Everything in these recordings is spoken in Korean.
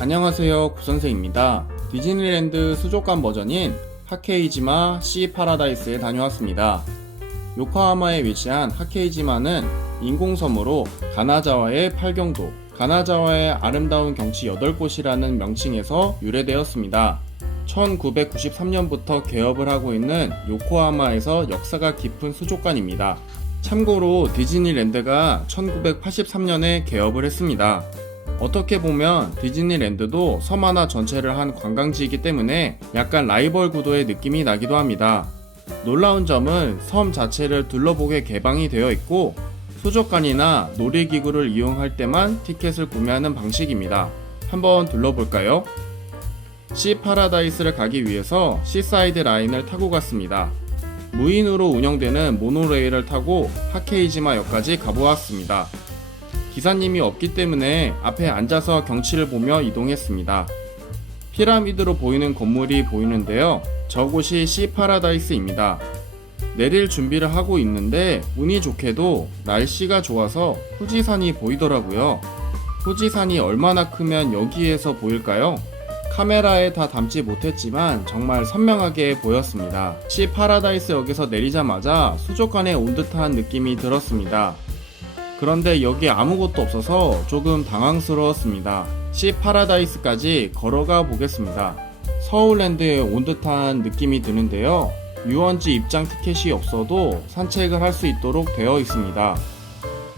안녕하세요, 구선생입니다. 디즈니랜드 수족관 버전인 하케이지마 시 파라다이스에 다녀왔습니다. 요코하마에 위치한 하케이지마는 인공섬으로 가나자와의 팔경도, 가나자와의 아름다운 경치 8곳이라는 명칭에서 유래되었습니다. 1993년부터 개업을 하고 있는 요코하마에서 역사가 깊은 수족관입니다. 참고로 디즈니랜드가 1983년에 개업을 했습니다. 어떻게 보면 디즈니랜드도 섬 하나 전체를 한 관광지이기 때문에 약간 라이벌 구도의 느낌이 나기도 합니다. 놀라운 점은 섬 자체를 둘러보게 개방이 되어 있고 수족관이나 놀이기구를 이용할 때만 티켓을 구매하는 방식입니다. 한번 둘러볼까요? 시 파라다이스를 가기 위해서 시사이드 라인을 타고 갔습니다. 무인으로 운영되는 모노레일을 타고 하케이지마역까지 가보았습니다. 기사님이 없기 때문에 앞에 앉아서 경치를 보며 이동했습니다. 피라미드로 보이는 건물이 보이는데요. 저곳이 시 파라다이스입니다. 내릴 준비를 하고 있는데 운이 좋게도 날씨가 좋아서 후지산이 보이더라고요. 후지산이 얼마나 크면 여기에서 보일까요? 카메라에 다 담지 못했지만 정말 선명하게 보였습니다. 시 파라다이스 역에서 내리자마자 수족관에 온 듯한 느낌이 들었습니다. 그런데 여기 아무것도 없어서 조금 당황스러웠습니다. 시 파라다이스까지 걸어가 보겠습니다. 서울랜드에 온 듯한 느낌이 드는데요. 유원지 입장 티켓이 없어도 산책을 할 수 있도록 되어 있습니다.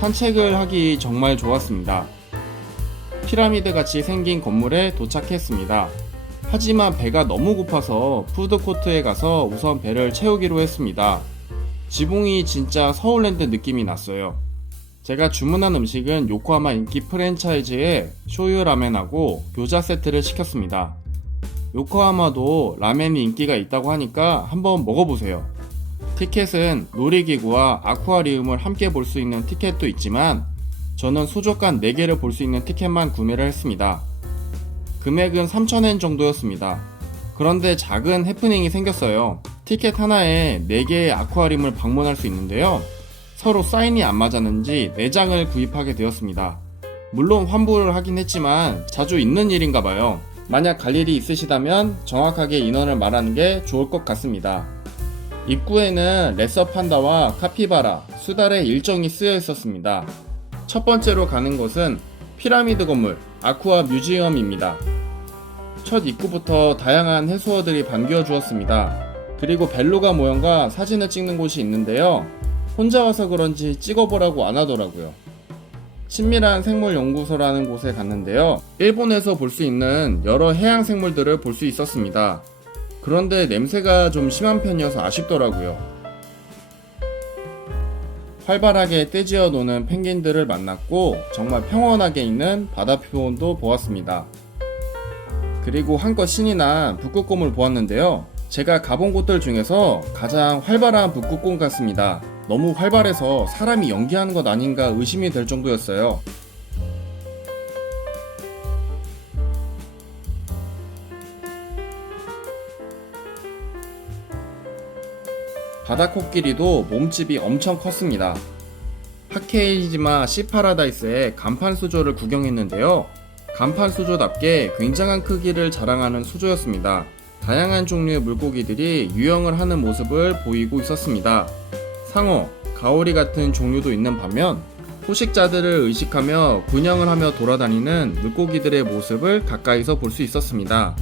산책을 하기 정말 좋았습니다. 피라미드 같이 생긴 건물에 도착했습니다. 하지만 배가 너무 고파서 푸드코트에 가서 우선 배를 채우기로 했습니다. 지붕이 진짜 서울랜드 느낌이 났어요. 제가 주문한 음식은 요코하마 인기 프랜차이즈의 쇼유 라멘하고 교자 세트를 시켰습니다. 요코하마도 라멘이 인기가 있다고 하니까 한번 먹어보세요. 티켓은 놀이기구와 아쿠아리움을 함께 볼 수 있는 티켓도 있지만 저는 수족관 4개를 볼 수 있는 티켓만 구매를 했습니다. 금액은 3,000엔 정도였습니다. 그런데 작은 해프닝이 생겼어요. 티켓 하나에 4개의 아쿠아리움을 방문할 수 있는데요. 서로 사인이 안 맞았는지 4장을 구입하게 되었습니다. 물론 환불을 하긴 했지만 자주 있는 일인가 봐요. 만약 갈 일이 있으시다면 정확하게 인원을 말하는 게 좋을 것 같습니다. 입구에는 레서 판다와 카피바라, 수달의 일정이 쓰여 있었습니다. 첫 번째로 가는 곳은 피라미드 건물, 아쿠아 뮤지엄입니다. 첫 입구부터 다양한 해수어들이 반겨 주었습니다. 그리고 벨루가 모형과 사진을 찍는 곳이 있는데요. 혼자 와서 그런지 찍어보라고 안 하더라고요. 친밀한 생물연구소라는 곳에 갔는데요. 일본에서 볼 수 있는 여러 해양 생물들을 볼 수 있었습니다. 그런데 냄새가 좀 심한 편이어서 아쉽더라고요. 활발하게 떼지어 노는 펭귄들을 만났고 정말 평온하게 있는 바다 표본도 보았습니다. 그리고 한껏 신이 난 북극곰을 보았는데요. 제가 가본 곳들 중에서 가장 활발한 북극곰 같습니다. 너무 활발해서 사람이 연기하는 것 아닌가 의심이 될 정도였어요. 바다코끼리도 몸집이 엄청 컸습니다. 하케이지마 시 파라다이스의 간판 수조를 구경했는데요. 간판 수조답게 굉장한 크기를 자랑하는 수조였습니다. 다양한 종류의 물고기들이 유영을 하는 모습을 보이고 있었습니다. 상어, 가오리 같은 종류도 있는 반면 포식자들을 의식하며 분영을 하며 돌아다니는 물고기들의 모습을 가까이서 볼 수 있었습니다.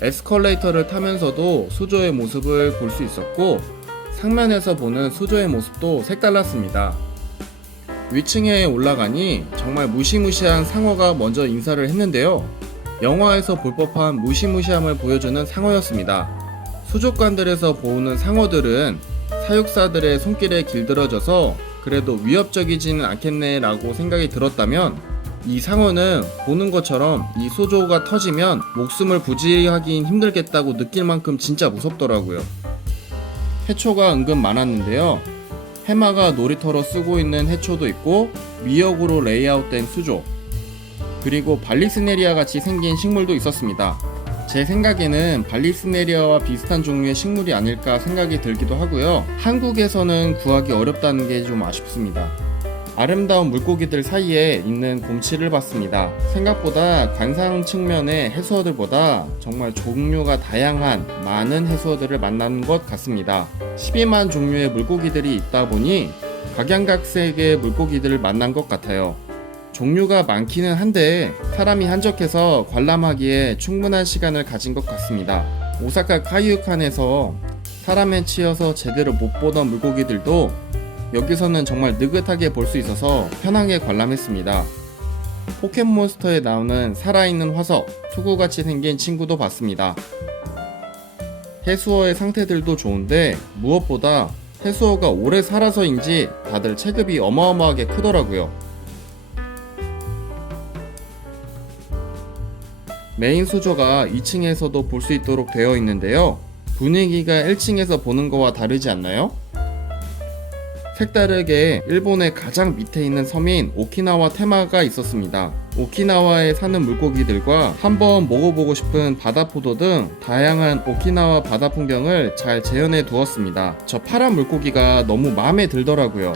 에스컬레이터를 타면서도 수조의 모습을 볼 수 있었고 상면에서 보는 수조의 모습도 색달랐습니다. 위층에 올라가니 정말 무시무시한 상어가 먼저 인사를 했는데요. 영화에서 볼 법한 무시무시함을 보여주는 상어였습니다. 수족관들에서 보는 상어들은 사육사들의 손길에 길들여져서 그래도 위협적이지는 않겠네 라고 생각이 들었다면 이 상어는 보는 것처럼 이 수조가 터지면 목숨을 부지하긴 힘들겠다고 느낄 만큼 진짜 무섭더라고요. 해초가 은근 많았는데요. 해마가 놀이터로 쓰고 있는 해초도 있고 미역으로 레이아웃된 수조, 그리고 발리스네리아 같이 생긴 식물도 있었습니다. 제 생각에는 발리스네리아와 비슷한 종류의 식물이 아닐까 생각이 들기도 하고요. 한국에서는 구하기 어렵다는 게 좀 아쉽습니다. 아름다운 물고기들 사이에 있는 곰치를 봤습니다. 생각보다 관상 측면의 해수어들보다 정말 종류가 다양한 많은 해수어들을 만나는 것 같습니다. 12만 종류의 물고기들이 있다 보니 각양각색의 물고기들을 만난 것 같아요. 종류가 많기는 한데 사람이 한적해서 관람하기에 충분한 시간을 가진 것 같습니다. 오사카 카이유칸에서 사람에 치여서 제대로 못 보던 물고기들도 여기서는 정말 느긋하게 볼 수 있어서 편하게 관람했습니다. 포켓몬스터에 나오는 살아있는 화석, 투구같이 생긴 친구도 봤습니다. 해수어의 상태들도 좋은데 무엇보다 해수어가 오래 살아서인지 다들 체급이 어마어마하게 크더라고요. 메인 수조가 2층에서도 볼 수 있도록 되어 있는데요. 분위기가 1층에서 보는 거와 다르지 않나요? 색다르게 일본의 가장 밑에 있는 섬인 오키나와 테마가 있었습니다. 오키나와에 사는 물고기들과 한번 먹어보고 싶은 바다포도 등 다양한 오키나와 바다 풍경을 잘 재현해 두었습니다. 저 파란 물고기가 너무 마음에 들더라고요.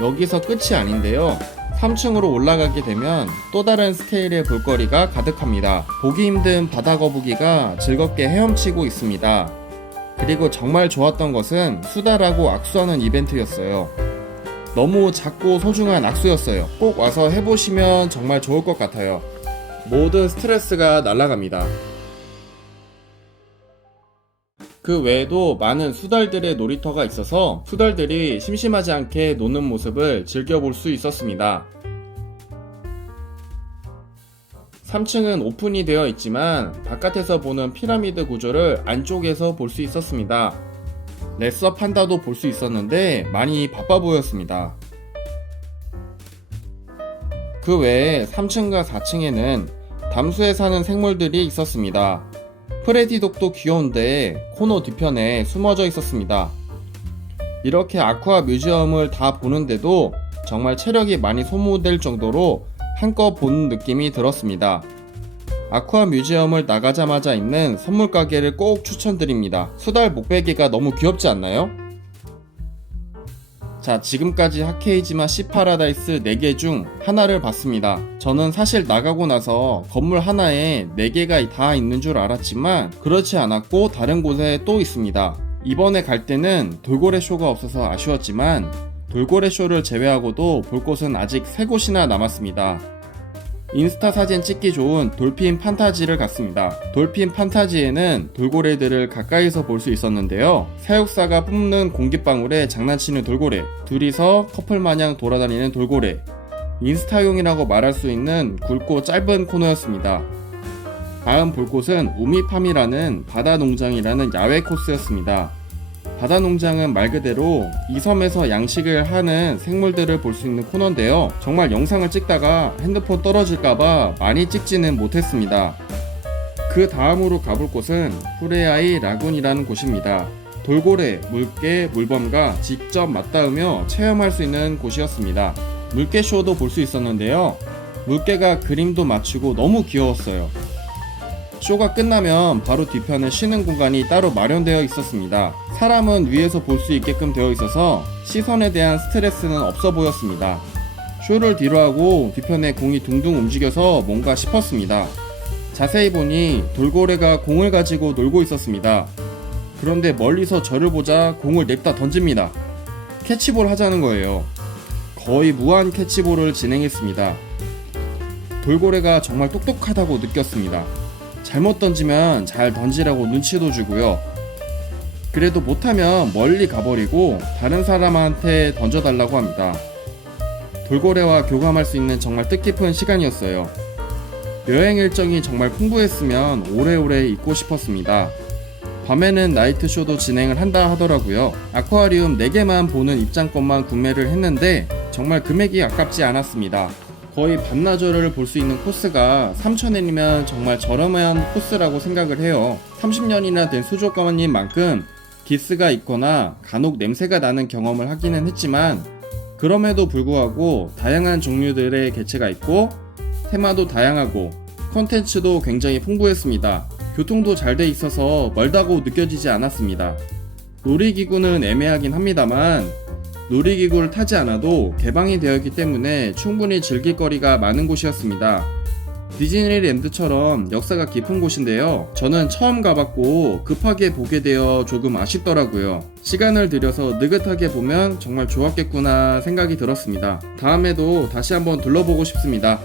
여기서 끝이 아닌데요. 3층으로 올라가게 되면 또 다른 스케일의 볼거리가 가득합니다. 보기 힘든 바다 거북이가 즐겁게 헤엄치고 있습니다. 그리고 정말 좋았던 것은 수달하고 악수하는 이벤트였어요. 너무 작고 소중한 악수였어요. 꼭 와서 해보시면 정말 좋을 것 같아요. 모든 스트레스가 날아갑니다. 그 외에도 많은 수달들의 놀이터가 있어서 수달들이 심심하지 않게 노는 모습을 즐겨볼 수 있었습니다. 3층은 오픈이 되어 있지만 바깥에서 보는 피라미드 구조를 안쪽에서 볼 수 있었습니다. 레서 판다도 볼 수 있었는데 많이 바빠 보였습니다. 그 외에 3층과 4층에는 담수에 사는 생물들이 있었습니다. 프레디독도 귀여운데 코너 뒤편에 숨어져 있었습니다. 이렇게 아쿠아 뮤지엄을 다 보는데도 정말 체력이 많이 소모될 정도로 한껏 보는 느낌이 들었습니다. 아쿠아 뮤지엄을 나가자마자 있는 선물 가게를 꼭 추천드립니다. 수달 목베개가 너무 귀엽지 않나요? 자, 지금까지 하케이지마 시파라다이스 4개 중 하나를 봤습니다. 저는 사실 나가고 나서 건물 하나에 4개가 다 있는 줄 알았지만 그렇지 않았고 다른 곳에 또 있습니다. 이번에 갈 때는 돌고래 쇼가 없어서 아쉬웠지만 돌고래 쇼를 제외하고도 볼 곳은 아직 3곳이나 남았습니다. 인스타 사진 찍기 좋은 돌핀 판타지를 갔습니다. 돌핀 판타지에는 돌고래들을 가까이서 볼 수 있었는데요. 사육사가 뿜는 공기방울에 장난치는 돌고래, 둘이서 커플마냥 돌아다니는 돌고래, 인스타용이라고 말할 수 있는 굵고 짧은 코너였습니다. 다음 볼 곳은 우미팜이라는 바다농장이라는 야외 코스였습니다. 바다농장은 말 그대로 이 섬에서 양식을 하는 생물들을 볼 수 있는 코너인데요. 정말 영상을 찍다가 핸드폰 떨어질까봐 많이 찍지는 못했습니다. 그 다음으로 가볼 곳은 후레아이 라군이라는 곳입니다. 돌고래, 물개, 물범과 직접 맞닿으며 체험할 수 있는 곳이었습니다. 물개쇼도 볼 수 있었는데요. 물개가 그림도 맞추고 너무 귀여웠어요. 쇼가 끝나면 바로 뒤편에 쉬는 공간이 따로 마련되어 있었습니다. 사람은 위에서 볼 수 있게끔 되어 있어서 시선에 대한 스트레스는 없어 보였습니다. 쇼를 뒤로하고 뒤편에 공이 둥둥 움직여서 뭔가 싶었습니다. 자세히 보니 돌고래가 공을 가지고 놀고 있었습니다. 그런데 멀리서 저를 보자 공을 냅다 던집니다. 캐치볼 하자는 거예요. 거의 무한 캐치볼을 진행했습니다. 돌고래가 정말 똑똑하다고 느꼈습니다. 잘못 던지면 잘 던지라고 눈치도 주고요. 그래도 못하면 멀리 가버리고 다른 사람한테 던져달라고 합니다. 돌고래와 교감할 수 있는 정말 뜻깊은 시간이었어요. 여행 일정이 정말 풍부했으면 오래오래 있고 싶었습니다. 밤에는 나이트쇼도 진행을 한다 하더라고요. 아쿠아리움 4개만 보는 입장권만 구매를 했는데 정말 금액이 아깝지 않았습니다. 거의 반나절을 볼 수 있는 코스가 3,000엔이면 정말 저렴한 코스라고 생각을 해요. 30년이나 된 수족관인 만큼 기스가 있거나 간혹 냄새가 나는 경험을 하기는 했지만 그럼에도 불구하고 다양한 종류들의 개체가 있고 테마도 다양하고 컨텐츠도 굉장히 풍부했습니다. 교통도 잘 돼 있어서 멀다고 느껴지지 않았습니다. 놀이기구는 애매하긴 합니다만 놀이기구를 타지 않아도 개방이 되어 있기 때문에 충분히 즐길 거리가 많은 곳이었습니다. 디즈니랜드처럼 역사가 깊은 곳인데요. 저는 처음 가봤고 급하게 보게 되어 조금 아쉽더라고요. 시간을 들여서 느긋하게 보면 정말 좋았겠구나 생각이 들었습니다. 다음에도 다시 한번 둘러보고 싶습니다.